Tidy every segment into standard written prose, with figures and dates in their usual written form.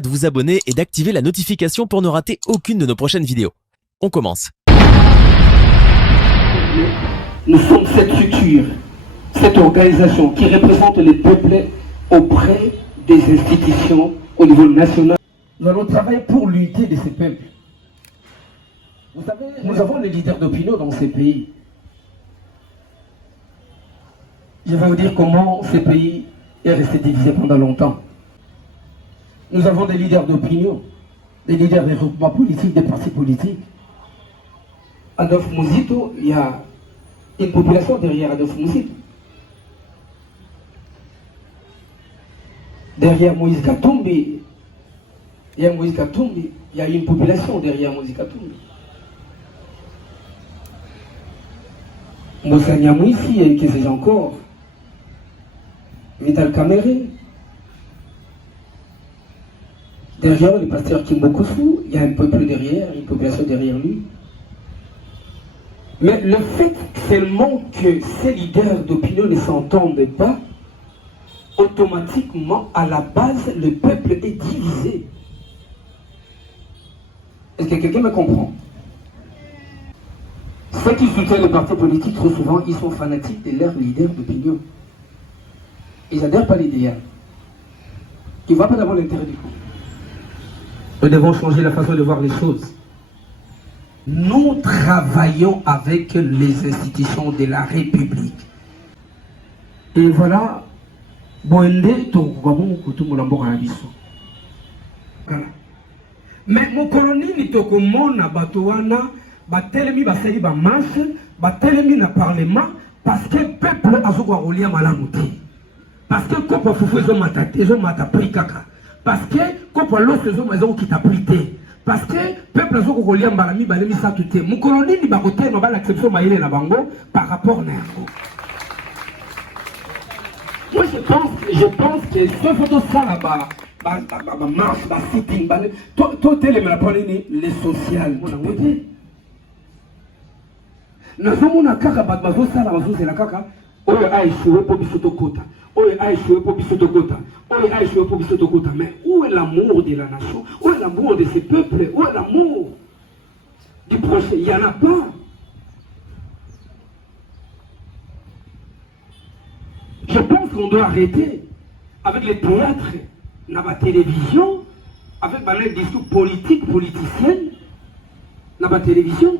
de vous abonner et d'activer la notification pour ne rater aucune de nos prochaines vidéos. On commence. Nous sommes cette structure, cette organisation qui représente les peuples auprès des institutions au niveau national. Nous allons travailler pour l'unité de ces peuples. Vous savez, nous avons les leaders d'opinion dans ces pays. Je vais vous dire comment ce pays est resté divisé pendant longtemps. Nous avons des leaders d'opinion, des leaders des groupements politiques, des partis politiques. Adolphe Mouzito, il y a une population derrière Adolphe Mouzito. Derrière Moïse Katumbi, il y a Moïse Katumbi, il y a une population derrière Moïse Katumbi. Moussa Nyamouissi, et que sais-je encore, Vital Kamere. Derrière le pasteur Kimbokosu, il y a un peuple derrière, une population derrière lui. Mais le fait seulement que ces leaders d'opinion ne s'entendent pas, automatiquement, à la base, le peuple est divisé. Est-ce que quelqu'un me comprend? Ceux qui soutiennent les partis politiques, trop souvent, ils sont fanatiques de leurs leaders d'opinion. Ils n'adhèrent pas à l'idéal. Ils ne voient pas d'abord l'intérêt du coup. Nous devons changer la façon de voir les choses. Nous travaillons avec les institutions de la République. Et voilà, mais mon colonie ni tokomona batowana batelemi basali ba marche batelemi na parlement parce que peuple azokwa kolia malamu te, parce que kopo fufu ezo mata pri kaka, parce que kopo loso ezo kita pri te, parce que peuple azokwa kolia mbalami balemi satu te. Mon colonie ni bakote no bala exception maile na bango par rapport na yango. Moi je pense que ce photo ça là-bas marche, sitting, tout les sociales. Nous avons un kaka bazo sala bazo c'est la kaka. Oye a échoué pour bisoto kota. Oye a échoué pour bisoto kota. Oye a échoué pour bisoto kota. Mais où est l'amour de la nation? Où est l'amour de ces peuples? Où est l'amour du prochain? Il n'y en a pas. Je pense qu'on doit arrêter avec les théâtres, dans la télévision, avec les discours politiques, politiciennes, dans la télévision.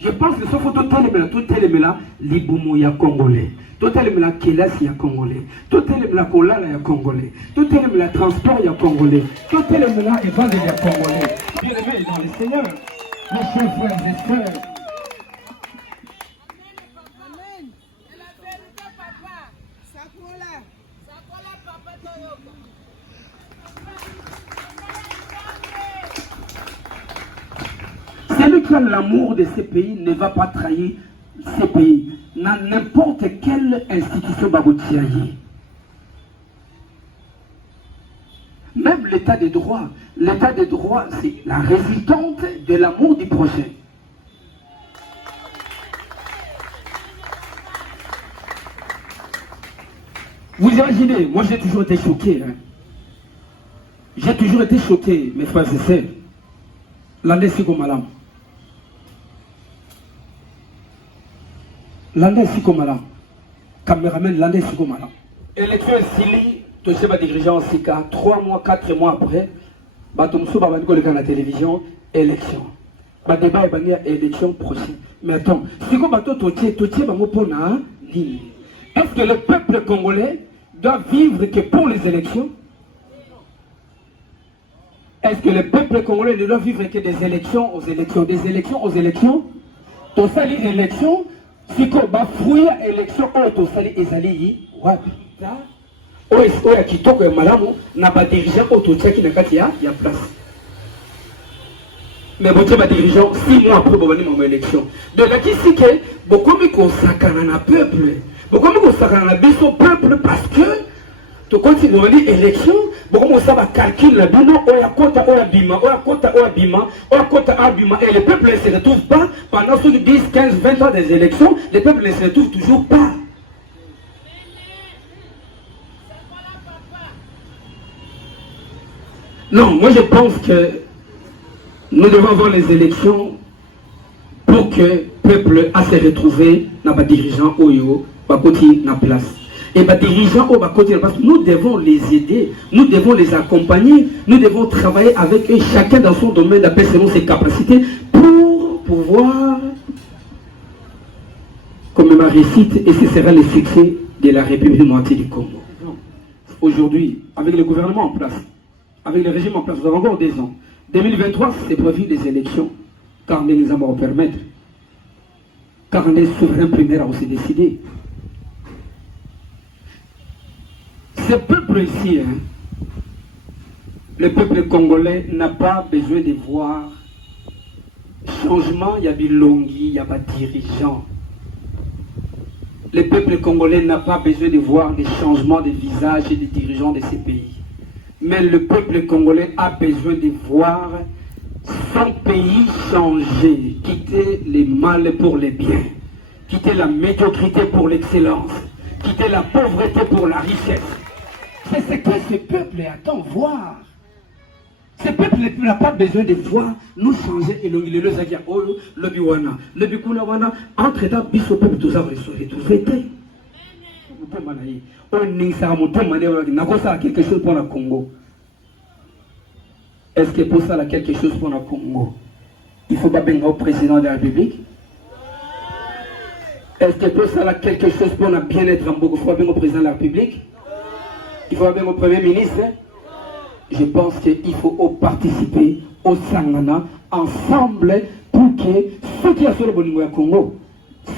Je pense que ce faut tout télémela, l'iboumo ya congolais, tout télémela kélas ya congolais, tout télémela kolala ya congolais, tout télémela transport ya congolais, tout télémela évangile ya congolais. Bien aimés dans le Seigneur, mes chers frères et sœurs. Celui qui a l'amour de ces pays ne va pas trahir ces pays. Dans n'importe quelle institution bagoutiaille. Même l'état de droit. L'état de droit, c'est la résultante de l'amour du prochain. Vous imaginez, moi j'ai toujours été choqué. J'ai toujours été choqué, mes frères et sœurs. L'année Sikomalam. L'année Sikomalam. Caméraman, l'année Sikomalam. Élection Sili, tu sais, dirigeant Sika, 3 mois, 4 mois après, Batomsou Babaniko le la télévision, élection. Débat est élection prochaine. Mais attends, Siko Bato Totié, Bamopona, est-ce que le peuple congolais doit vivre que pour les élections? Est-ce que le peuple congolais ne doit vivre que des élections aux élections, des élections aux élections? Tout ça, les élections, si on va fouiller l'élection, tout ça, les alliés, oyo kitoko ya malamu na ba dirigeant ototiaki na kati ya place. Mais botie ba dirigeant 6 mois après bobani mo élection. Donc là ici que bokomi ko sakana na peuple. Bokomi ko sakana na biso peuple parce que to continue on dit élection, bokomi ça va calcul la bino oya kota oya bima, oya kota oya bima, oya kota abima et le peuple ne se retrouve pas pendant ceux 10, 15, 20 ans des élections, le peuple ne se retrouve toujours pas. Non, moi je pense que nous devons avoir les élections pour que le peuple a se retrouver dans les dirigeants Oyo, Bakoti na place. Et les dirigeants au Bakoti na place, nous devons les aider, nous devons les accompagner, nous devons travailler avec eux, chacun dans son domaine, d'après selon ses capacités, pour pouvoir, comme ma récite, et ce sera le succès de la République moitié du Congo. Aujourd'hui, avec le gouvernement en place, avec le régime en place, nous avons encore 2 ans. 2023, c'est prévu des élections, car les examens vont permettre. Car on est souverain primaire à aussi décider. Ce peuple ici, le peuple congolais n'a pas besoin de voir changement, il y a Bilongi, il y a pas dirigeant. Le peuple congolais n'a pas besoin de voir des changements de visage et des dirigeants de ces pays. Mais le peuple congolais a besoin de voir son pays changer, quitter les mal pour les biens, quitter la médiocrité pour l'excellence, quitter la pauvreté pour la richesse. C'est ce que ce peuple attend voir. Ce peuple n'a pas besoin de voir nous changer et le Zakia Olo, le Biwana, le Bikuna Wana, entre-temps, biso peuple tout ça va se retrouver. On a quelque chose pour le Congo. Est-ce que pour ça, quelque chose pour le Congo? Il ne faut pas venir au président de la République? Est-ce que pour ça, quelque chose pour le bien-être en Bogo? Il faut venir au président de la République? Il faut venir au Premier ministre? Je pense qu'il faut participer au Sangana ensemble pour que ceux qui ont fait le Bolingo Congo,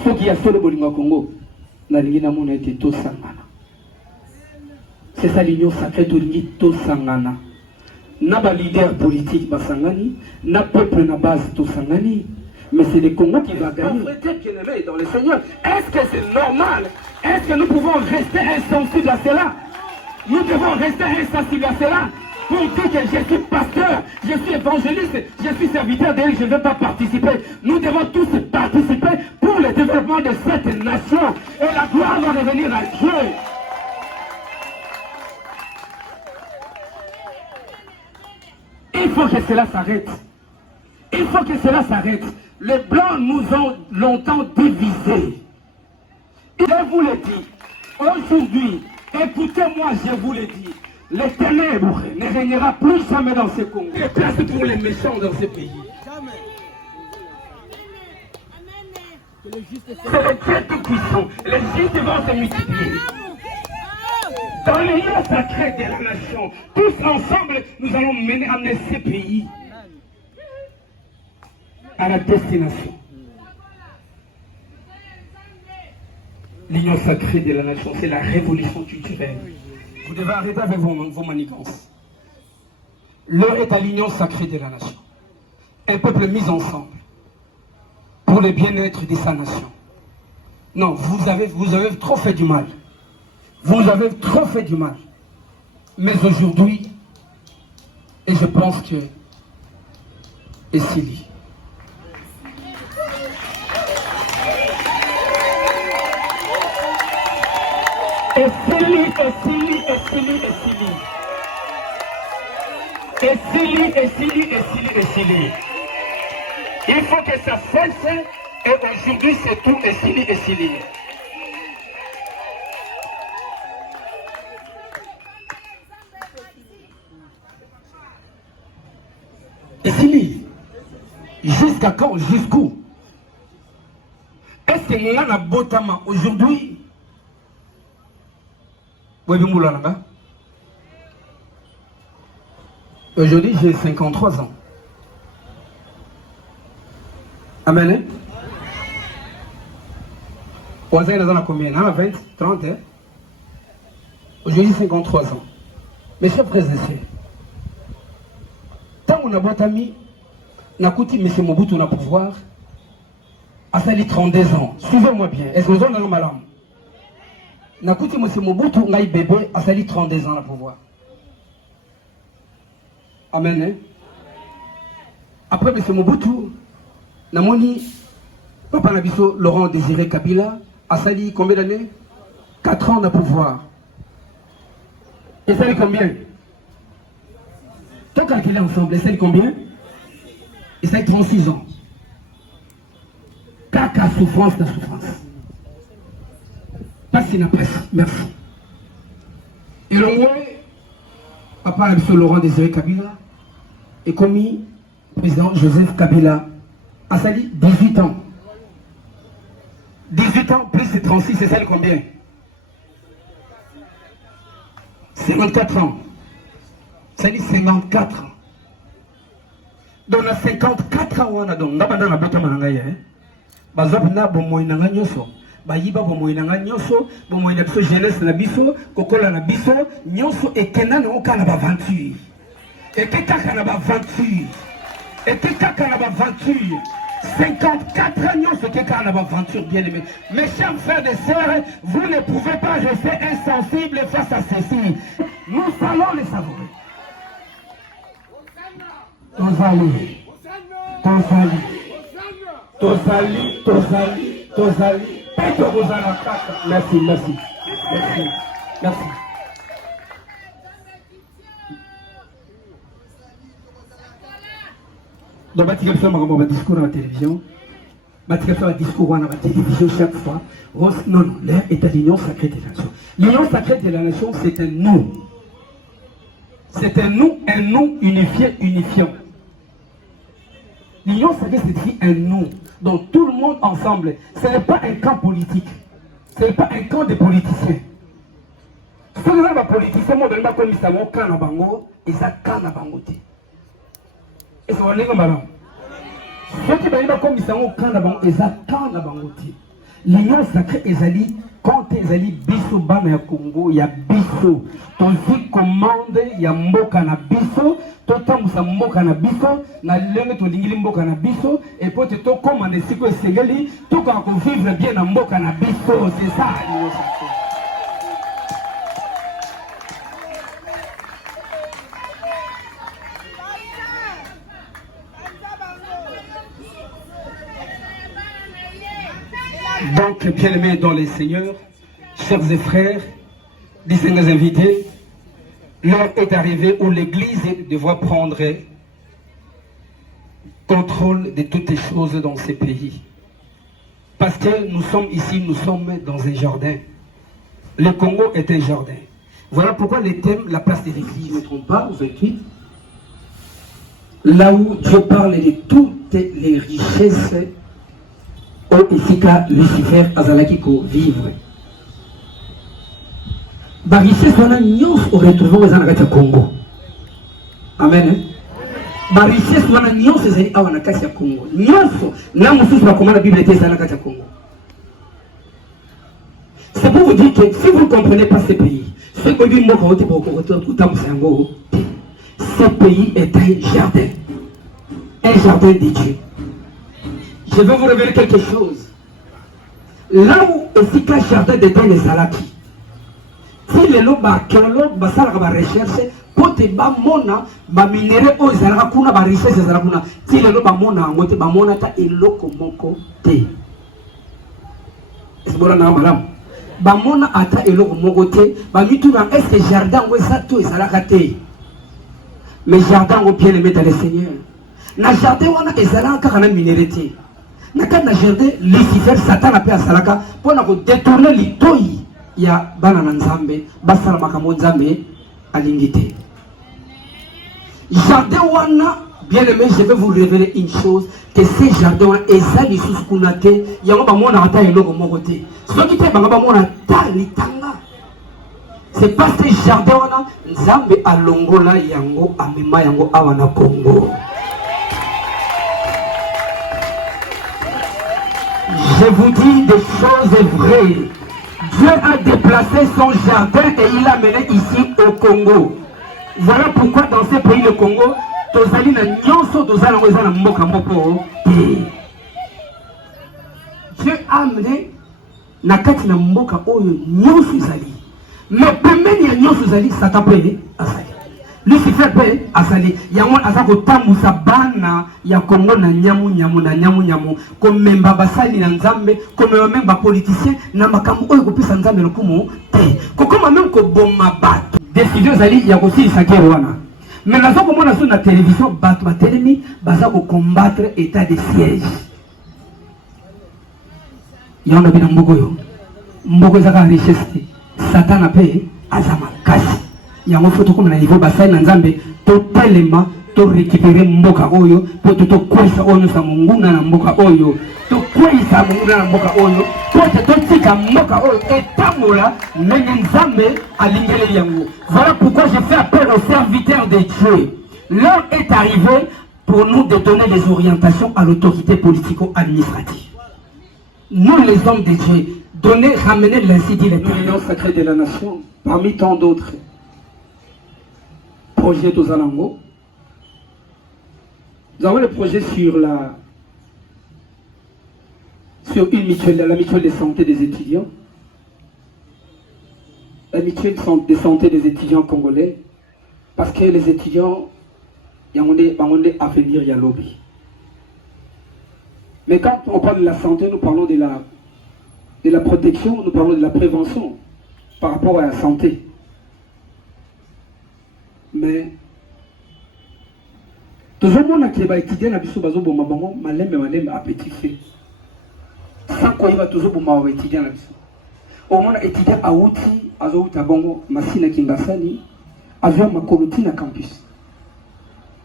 ceux qui ont fait le Bolingo Congo, la ligne n'a été tout Sangana. C'est ça l'union sacrée de l'union tout Sangana. N'a pas leader politique Basangani, n'a peuple na base tout Sangani. Mais c'est le Congo qui va gagner. Bien-aimé dans le Seigneur, est-ce que c'est normal? Est-ce que nous pouvons rester insensibles à cela? Nous devons rester insensibles à cela. Pour dire que je suis pasteur, je suis évangéliste, je suis serviteur d'Élie, je ne veux pas participer. Nous devons tous participer pour le développement de cette nation. Et la gloire va revenir à Dieu. Il faut que cela s'arrête. Il faut que cela s'arrête. Les Blancs nous ont longtemps divisés. Je vous le dis, aujourd'hui, écoutez-moi, je vous le dis, les ténèbres ne régnera plus jamais dans ce Congo. Il y a place pour les méchants dans ce pays. C'est les dieux tout puissants. Les justes vont se multiplier. Dans les lieux sacrés de la nation, tous ensemble, nous allons amener ce pays à la destination. L'union sacrée de la nation, c'est la révolution culturelle. Vous devez arrêter avec vos manigances. L'heure est à l'union sacrée de la nation. Un peuple mis ensemble pour le bien-être de sa nation. Non, vous avez trop fait du mal. Vous avez trop fait du mal. Mais aujourd'hui, et je pense que et Sili. Et Sili. Il faut que ça cesse. Et aujourd'hui, c'est tout. Et Sili. Et Sili. Jusqu'à quand? Jusqu'où? Est-ce que nous avons Botama aujourd'hui? Aujourd'hui, j'ai 53 ans. Amen. Vous avez combien? 20, 30 hein? Aujourd'hui, 53 ans. Mes chers frères et sœurs, tant qu'on a Botami, on a coûté M. Mobutu na pouvoir, à sali 32 ans. Suivez-moi bien. Est-ce que vous avez un malade? Nakuti M. Mobutu ngai bébé a sali 32 ans à pouvoir. Amen. Hein? Après M. Mobutu, namoni papa Nabiso Laurent Désiré Kabila a sali combien d'années? 4 ans à pouvoir. Et ça combien? Tant calculer ensemble, c'est combien? Et ça 36 ans. Caca souffrance de souffrance. Pas si n'a pas. Merci. Et le moins, papa M. Laurent Désiré Kabila est commis président Joseph Kabila a sali 18 ans. 18 ans plus c'est 36, c'est celle combien? 54 ans. Ça dit 54 ans. Dans les 54 ans, on a donc, on a dans la boîte à manangaya, bazopna bomoinanga nyoso, bayiba bomoinanga nyoso, bomoina biso jeunesse na biso, kokola na biso, nyoso ekena na okana ba aventure. Ekeka na ba aventure. Ekeka na ba aventure. 54 ans nyoso ekeka na ba aventure bien aimé. Mes chers frères et sœurs, vous ne pouvez pas rester insensibles face à ceci. Nous allons les savourer. Tozali, Tozali, Tozali, Tozali, Tozali, Peto Rosana Kaka. Merci, merci, merci, merci. Donc, Batika Psa m'a discours à la télévision. Batika Psa a discours à la télévision chaque fois. Non, non, l'air est à l'union sacrée de la nation. L'union sacrée de la nation, c'est un nous. C'est un nous unifié, unifiant. L'union sacrée, c'est un nous. Donc tout le monde ensemble. Ce n'est pas un camp politique. Ce n'est pas un camp de politiciens. Ce que les politiciens, moi, je ne sais pas comment ils sont camp na bango, ils sont camp na bango. Et c'est un comme ça. Ceux qui ne savent pas comment ils sont camp na bango, ils sont camp na bango. L'union sacrée, ils quand ils allaient biso bana ya Congo, ya biso. Tonzi commande ya mboka na biso, totambusa mboka na biso, na lenge to lingili mboka na biso, et pour te to commande siko esengeli, to ka ko vivre bien na mboka na biso, c'est ça l'union sacrée. Donc, bien-aimés dans les seigneurs, chers et frères, distingués invités, l'heure est arrivée où l'Église devra prendre contrôle de toutes les choses dans ces pays. Parce que nous sommes ici, nous sommes dans un jardin. Le Congo est un jardin. Voilà pourquoi le thème, la place de l'Église, je ne me trompe pas, 28, là où Dieu parle de toutes les richesses ici que Lucifer azalaki ko vivre. Ba richesse wana nyonso au retrouver dans le Congo. Amen. Ba richesse wana nyonso ezali awa na kati ya Congo. Nyonso na mususu ba komana Bible était na kati ya Congo. C'est pour vous dire que si vous ne comprenez pas ces pays, ce que dit moi quand ce pays est un jardin. Un jardin de Dieu. Je vais vous révéler quelque chose. Là où est le jardin de Dieu les Alaki, si les gens archéologues va rechercher, pour te bamona, ba minéraux aux Alakuna, ba richesse des Alakuna, si les gens bamona, ngote bamona ta eloko moko te. Est-ce que vous madame? Bamona ata eloko moko te, ba mituna est-ce que jardin ou zato et Salakate? Mais jardin au bien aimé dans le Seigneur. Na jardin wana ezalaka kana minéralité. Na kana jardin Lucifer Satan a pris salaka pour détourner l'itoi ya bana nzambe basala makambo nzambe alingité. Jardin wana bien aimé, je vais vous révéler une chose, que ces jardins ezali sous kunate yango ba mona ata eloko moko te. Ce qui te banga ba mona ta litanga. C'est parce que jardin wana nzambe alongola yango amema yango awa na Congo. Je vous dis des choses vraies. Dieu a déplacé son jardin et il l'a mené ici au Congo. Voilà pourquoi dans ce pays, le Congo, tozali na nyonso tozala ngo ezala mboka moko te. Dieu a amené na kati na mboka oyo nyonso ezali. Mais pembeni ya nyonso ezali Satan pe asali. Lucifer pe asali. Yango azako tambusa bana ya Congo na nyamu komemba basali na nzambe, komemba memba politicien na makambo oyo kopisa nzambe lokumu te. Kokoma même ko bomba bato. Décision ezali ya kosilisa guerre wana. Mais là, comme on a sur la télévision, la télévision, ça va combattre l'état de siège. Il y a un peu de mbogo. Mbogo est la richesse. Satan a payé à Zama. Il y a un photo comme le niveau bassin dans Zambé, totalement, to récupérer mboka oyo, pour tout kwesa oyo sa munguna na mboka oyo, to kwesa munguna na mboka oyo, to tika mboka oyo, et tamola, menen Zambé à l'ingélé yango. Voilà pourquoi je fais appel aux serviteurs de Dieu. L'heure est arrivée pour nous de donner les orientations à l'autorité politico-administrative. Nous les hommes de Dieu, donner, ramener l'incident, l'union sacrée de la nation, parmi tant d'autres projets d'Ozalango. Nous avons le projet sur une mutuelle, la mutuelle de santé des étudiants. La mutuelle de santé des étudiants congolais. Parce que les étudiants, il y a un avenir, il y a lobby. Mais quand on parle de la santé, nous parlons de la protection, nous parlons de la prévention par rapport à la santé. Mais toujours mon qui va étudier na biso bazo boma bango malem à petit fait. Sans quoi il va toujours boma étudier na biso. Au moins étudier à outi azo uta bango masina kingasani avion makoloti na campus.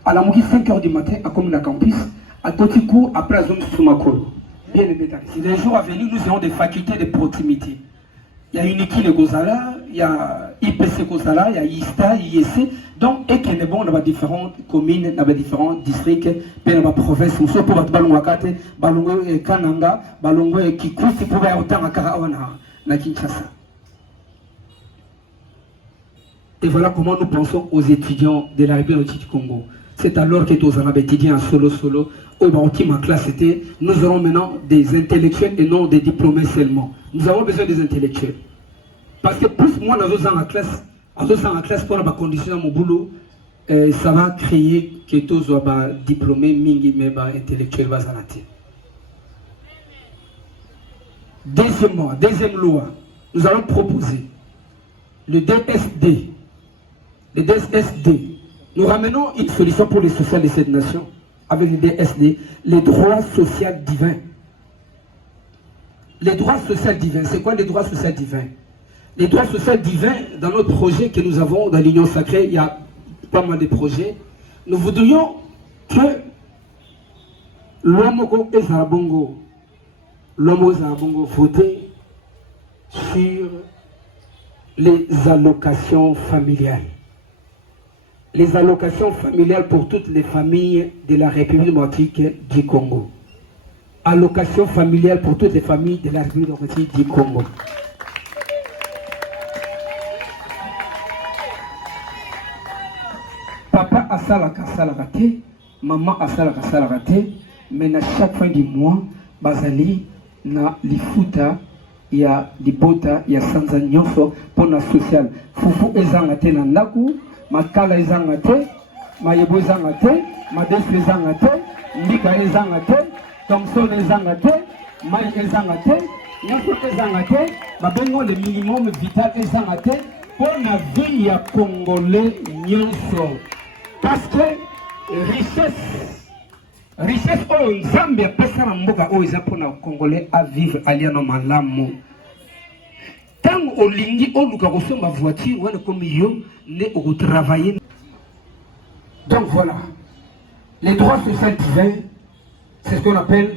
À la moitié 5h du matin à comme na campus à petit cours après azo sur makolo. Bien détaillé. Si les jours à venir nous avons des facultés de proximité. Il y a Uniki de Gozala, il y a IPC Gozala, il y a ISTA, IEC. Donc, et qu'il est bon dans différentes communes, dans différents districts, dans la province, nous sommes pour Balongo Akate, Balongo Kananga, Balongo Kikusi, pour avoir autant à Karawana, na Kinshasa. Et voilà comment nous pensons aux étudiants de la République du Congo. C'est alors que tous les étudiants en solo, ma classe était, nous aurons maintenant des intellectuels et non des diplômés seulement. Nous avons besoin des intellectuels. Parce que plus moi, dans la classe pour la condition de mon boulot, ça va créer que tous soient diplômés, mingi, mais intellectuels. Deuxième loi, nous allons proposer le DSD. Le DSD. Nous ramenons une solution pour les sociales de cette nation avec le DSD, les droits sociaux divins. Les droits sociaux divins, c'est quoi les droits sociaux divins? Les droits sociaux divins, dans notre projet que nous avons dans l'Union Sacrée, il y a pas mal de projets. Nous voudrions que l'homme et Zarabongo vote sur les allocations familiales. Les allocations familiales pour toutes les familles de la République démocratique du Congo. Allocations familiales pour toutes les familles de la République démocratique du Congo. Papa a salakate, maman a salakate, mais à chaque fin du mois, bazali na lifuta ya libota ya sanza nyonso pour la sociale. Fufu ezangate na ndaku. Makala ezanga te, mayebo ezanga te, madesu ezanga te, mbika ezanga te, Thomson ezanga te, mai ezanga te, nyonso ezanga te, babengo le minimum vital ezanga te, pour la vie ya Congolais nyonso. Parce que richesse oyo Nzambe apesa na mboka oyo eza mpona Congolais à vivre aliano malamu. Tant olingi oluka kosomba voiture wana comme yo ne au travailler. Donc voilà, les droits sociaux divins, c'est ce qu'on appelle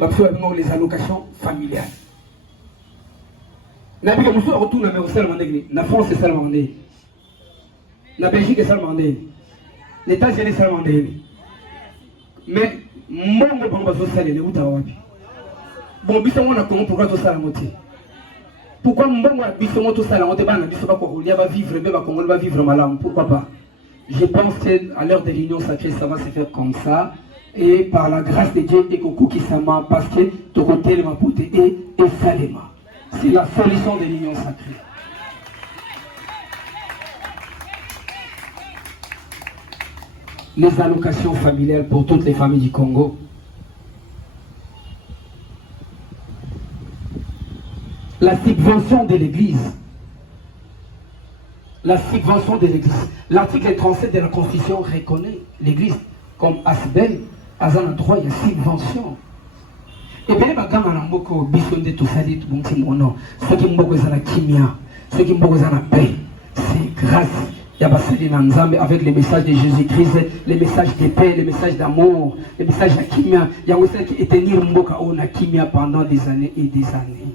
les allocations familiales. La France c'est seulement la Belgique est seulement les États-Unis est seulement mais mbongo bango social le uta wapi. Bon biso on a comment pourquoi tout ça la moitié. Pourquoi mbongo biso tout ça la moitié bana biso ba ko lia va vivre mais ba Congo va vivre malam, pourquoi pas. Je pense qu'à l'heure de l'union sacrée, ça va se faire comme ça. Et par la grâce de Dieu, et Koko Kisama, parce que ton côté, le Mapoute et Salema. C'est la solution de l'union sacrée. Les allocations familiales pour toutes les familles du Congo. La subvention de l'Église. la subvention de l'Église. L'article 37 de la Constitution reconnaît l'Église comme asbel, à un droit de subvention. Et bien, les gens qui ont besoin tout ça, ceux qui ont besoin de kimia, ceux qui ont besoin de paix, c'est grâce. Il y a avec les messages de Jésus-Christ, les messages de paix, les messages d'amour, les messages de kimia. Il y a aussi qui tenir Mboka on a kimia pendant des années et des années.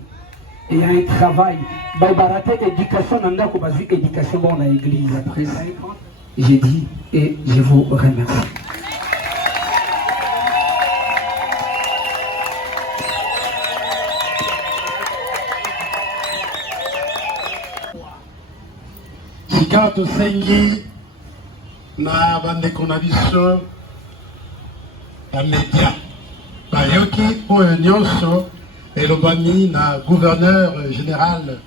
Et il y a un travail. Éducation, on a éducation dans l'église. Après ça, j'ai dit et je vous remercie. Sika tosengi na bandeko na biso bamedia bayoki oyo nyonso elobani na gouverneur général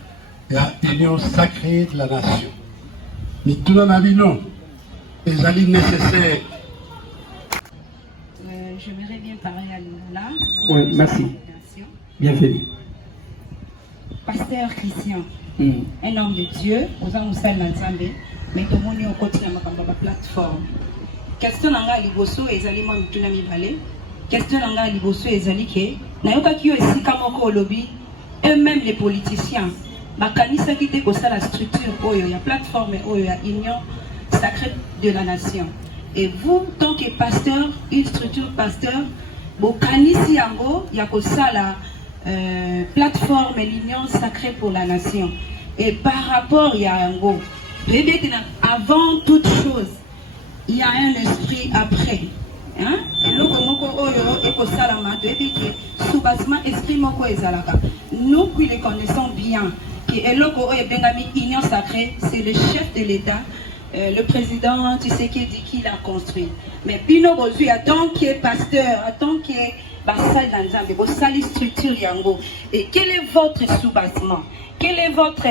ya Union sacrée de la nation. Mituna na bino ezali nécessaire. J'aimerais bien parler à Lola. Oui, merci. Bienvenue. Pasteur Christian. Un homme de Dieu, aux Amoussal Nanzambe, mais tout le monde est au côté de ma plateforme. Question nanga liboso ezali moi mituna mibale. Question nanga liboso ezali ke nayoka kiyo esika moko lobby eux-mêmes les politiciens bakanisa kite ko la structure oyo ya plateforme oyo ya Union sacrée de la nation. Et vous tant que pasteur, une structure pasteur, bokanisi yango ya ko la plateforme l'Union sacrée pour la nation. Et par rapport à Yango, avant toute chose, il y a un esprit après. Hein? Nous qui les connaissons bien, Union sacrée, c'est le chef de l'État, le président, tu sais qui l'a construit. Mais Pino Bozu, en tant que pasteur, en tant que structure Yango. Et quel est votre sous-bassement? Quel est votre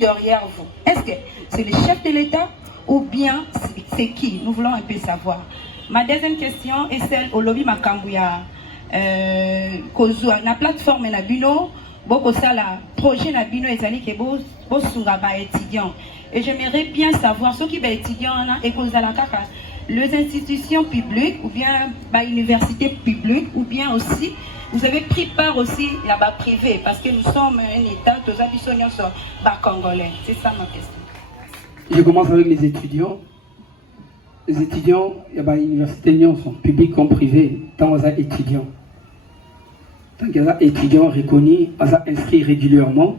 derrière vous? Est-ce que c'est le chef de l'État ou bien c'est qui? Nous voulons un peu savoir. Ma deuxième question est celle au lobby Makambouya Kozua. Na plateforme na bino, boko sala projet na bino ezali ke bo sunga ba étudiants. Et j'aimerais bien savoir ceux qui ba étudiants na et kozala kaka les institutions publiques ou bien bah, universités publiques ou bien aussi vous avez pris part aussi là-bas privé parce que nous sommes un État, tous les sont congolais. C'est ça ma question. Je commence avec les étudiants. Les étudiants, il y a des universités qui sont publiques comme privées, tant qu'ils sont étudiants. Tant qu'ils sont étudiants reconnus, ils sont inscrits régulièrement.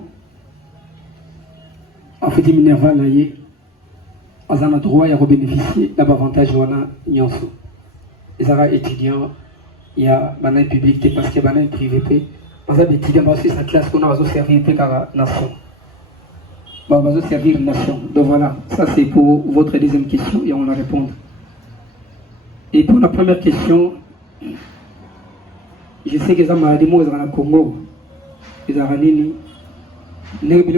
En fait, ils ont le droit de bénéficier de l'avantage de l'Union. Les étudiants, il y a un public parce qu'il y a un privé. Les étudiants aussi sa classe qu'on a servir la nation. On va servir la nation. Donc voilà, ça c'est pour votre deuxième question et on va répondre. Et pour la première question, je sais que les maladies sont dans le Congo. Les Aranini, les gens qui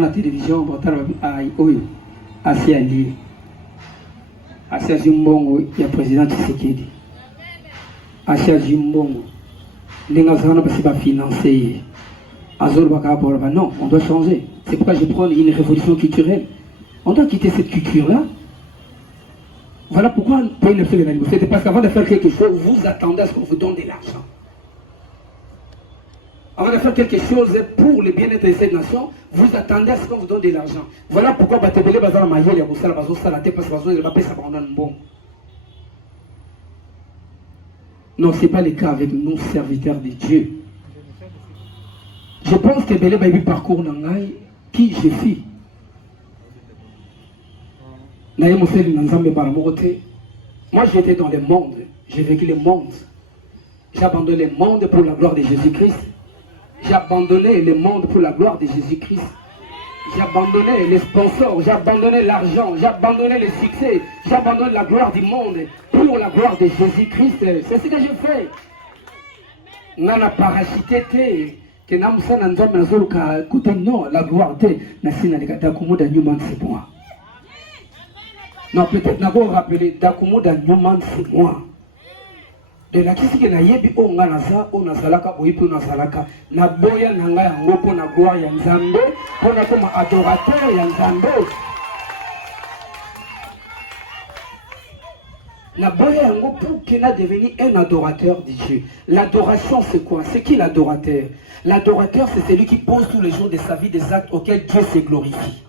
la télévision, assez allié. Assez Zimbongo, il y a le président Tshisekedi. Assez Zimbongo, les gens qui sont financés. Non, on doit changer. C'est pourquoi je prends une révolution culturelle. On doit quitter cette culture-là. Voilà pourquoi on peut le faire. C'est parce qu'avant de faire quelque chose, vous attendez à ce qu'on vous donne de l'argent. Avant de faire quelque chose pour le bien-être de cette nation, vous attendez à ce qu'on vous donne de l'argent. Voilà pourquoi Batebele Bazar Mayel et Aboussala Bazo Salate parce que Bazo ne va pas s'abandonner bon. Non, ce n'est pas le cas avec nous, serviteurs de Dieu. Je pense que Belé Baby parcours Nangaï, qui je suis. Moi j'étais dans le monde, j'ai vécu le monde. J'ai abandonné le monde pour la gloire de Jésus-Christ. J'ai abandonné le monde pour la gloire de Jésus-Christ. J'ai abandonné les sponsors, j'ai abandonné l'argent, j'ai abandonné le succès, j'ai abandonné la gloire du monde pour la gloire de Jésus-Christ. C'est ce que j'ai fait. Nana parachité que Namusa Nanzam Nazoluka côté non, la gloire de Nasina Negata Kumoda Newman c'est moi. Non, peut-être n'avons rappelé Dakumoda Newman c'est moi. de la kisi ke na yebi o nga naza o nazalaka oyipo nazalaka na boya na nga yango po na gloire ya Nzambe po na koma adorateur ya Nzambe na boya yango pour qu'il a devenu un adorateur de Dieu. L'adoration c'est quoi? C'est qui l'adorateur? L'adorateur c'est celui qui pose tous les jours de sa vie des actes auxquels Dieu se glorifie.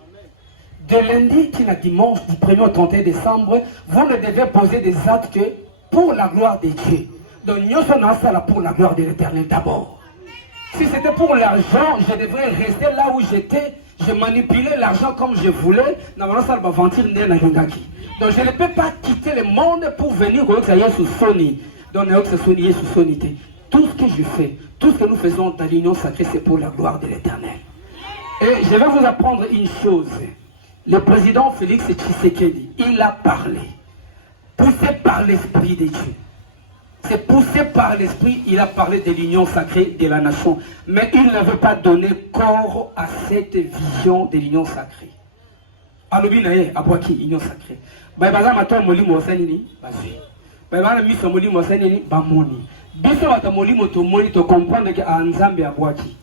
De lundi jusqu'à dimanche, du 1er au 31 décembre, vous ne devez poser des actes pour la gloire de Dieu. Donc, nous sommes là pour la gloire de l'Éternel d'abord. Si c'était pour l'argent, je devrais rester là où j'étais. Je manipulais l'argent comme je voulais. Donc, je ne peux pas quitter le monde pour venir au Sony. Donc, tout ce que je fais, tout ce que nous faisons dans l'union sacrée, c'est pour la gloire de l'Éternel. Et je vais vous apprendre une chose. Le président Félix Tshisekedi, il a parlé, poussé par l'Esprit de Dieu. C'est poussé par l'Esprit, il a parlé de l'union sacrée de la nation. Mais il ne veut pas donner corps à cette vision de l'union sacrée. Alobinaye, Abouaki, union sacrée. Baïbaza mato moli mosanini, bazui. Baïbaza miso moli mosanini, bamoni. Biso wata moli moto moli to comprendre que Anzambe Abouaki.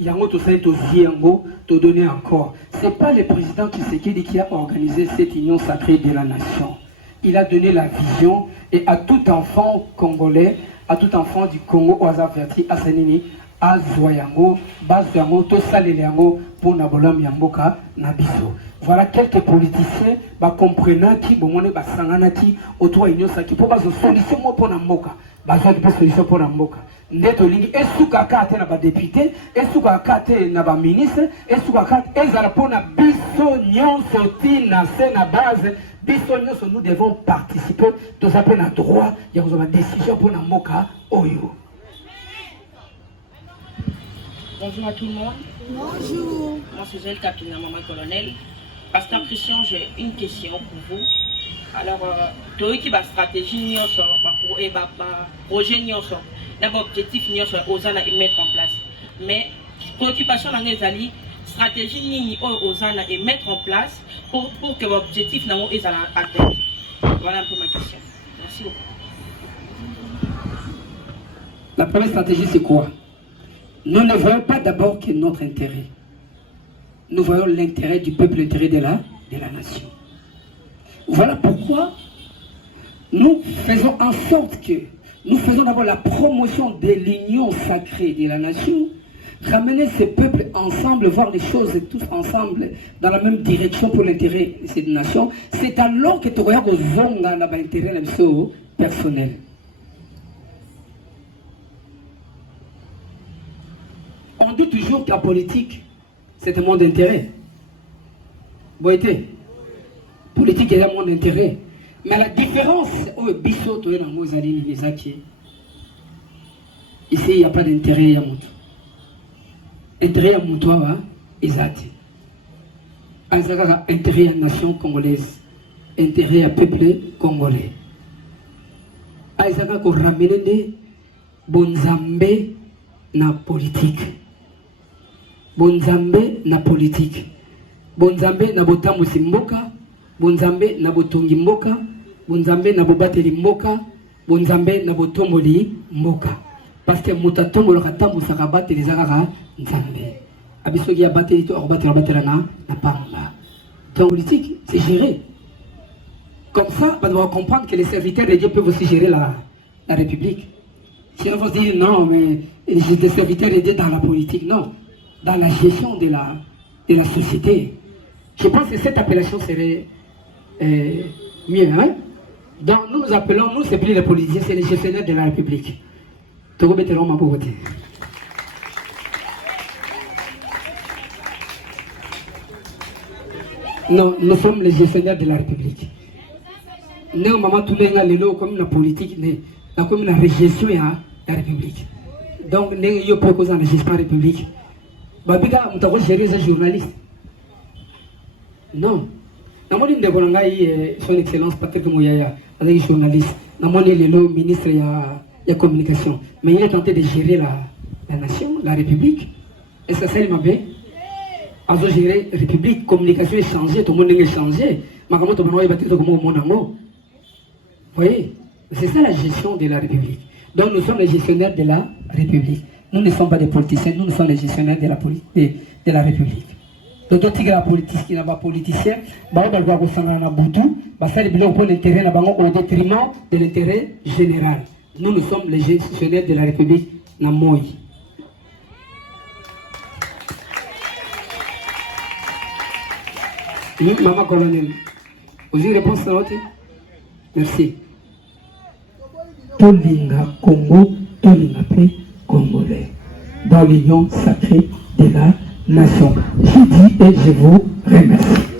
Yango to saint to ziango to donner encore. C'est pas le président Tshisekedi qui a organisé cette union sacrée de la nation. Il a donné la vision et à tout enfant congolais, à tout enfant du Congo, aux avertis, à Sanini, à Zoyango, Bazoyango, Tosaleliango, pour Nabolam Yamboka, Nabiso. Voilà quelques politiciens, comprenant qui, bon, qui, autour de l'union sacrée, pour une solution pour Namboka. Bazoya de solution pour Namboka. Ndeto lingi, esuka kate na ba député, esuka kate na ba ministre, esuka kate, ezala pour na biso nyonso ti na se na base. Nous devons participer, nous avons un droit, il y a une décision pour nous moka oyo. Bonjour à tout le monde. Bonjour. Moi c'est Zelle Kapina, maman colonel. Pasteur Christian, j'ai une question pour vous. Alors, tu as une stratégie pour le projet, l'objectif aux à mettre en place. Mais préoccupation dans les alliés, stratégie aux et mettre en place pour que l'objectif n'a pas été atteint. Voilà un peu ma question. Merci beaucoup. La première stratégie, c'est quoi? Nous ne voyons pas d'abord que notre intérêt. Nous voyons l'intérêt du peuple, l'intérêt de la nation. Voilà pourquoi nous faisons en sorte que nous faisons d'abord la promotion de l'union sacrée de la nation. Ramener ces peuples ensemble, voir les choses tous ensemble dans la même direction pour l'intérêt de cette nation, c'est alors que tu regardes aux zones dans l'intérêt personnel. On dit toujours qu'en politique, c'est un monde d'intérêt. Boité, politique est un monde d'intérêt. Mais la différence, ici, il n'y a pas d'intérêt à mon tour. Intérêt à Moutouawa, Ezati. Intérêt à la nation congolaise. Intérêt à peuple congolais. Aïsaka ko ramener Bonzambe na politique. Bonzambe na politique. Bonzambe na botamu simboka. Bonzambe na botongi mboka. Bonzambe na bobateli mboka. Bonzambe na botomoli mboka. Parce que mutatombo lokata musakabate les agara nzambe. Abisogi abateli to batela na pamba. Donc politique, c'est géré. Comme ça, on doit comprendre que les serviteurs de Dieu peuvent aussi gérer la République. Si on va se dire non, mais les serviteurs de Dieu dans la politique, non. Dans la gestion de la société. Je pense que cette appellation serait mieux. Hein? Donc nous appelons, nous c'est plus les politiciens, c'est les gestionnaires de la République. Non, nous sommes les gestionnaires de la République. Nous, maman, tout le monde comme la politique, comme la gestion de la République. Donc, nous avons proposé la gestion de la République. Nous avons géré les journalistes. Non. Nous avons son Excellence Patrick Mouyaya, journaliste. Nous avons le ministre de la communication. Mais il est tenté de gérer la nation, la République. Et ça, c'est bien. On doit gérer la République, communication est changée, tout le monde est changé. Vous voyez, C'est ça la gestion de la République. Donc nous sommes les gestionnaires de la République. Nous ne sommes pas des politiciens, nous sommes les gestionnaires de la République. Donc d'autres la politique qui n'a pas politicien, bah on va voir au l'intérêt au détriment de l'intérêt général. Nous sommes les gestionnaires de la République Namoy. Maman colonel, vous avez une réponse à votre? Merci. Tolinga Congo, Tolinga P Congolais, dans l'union sacrée de la nation. Je dis et je vous remercie.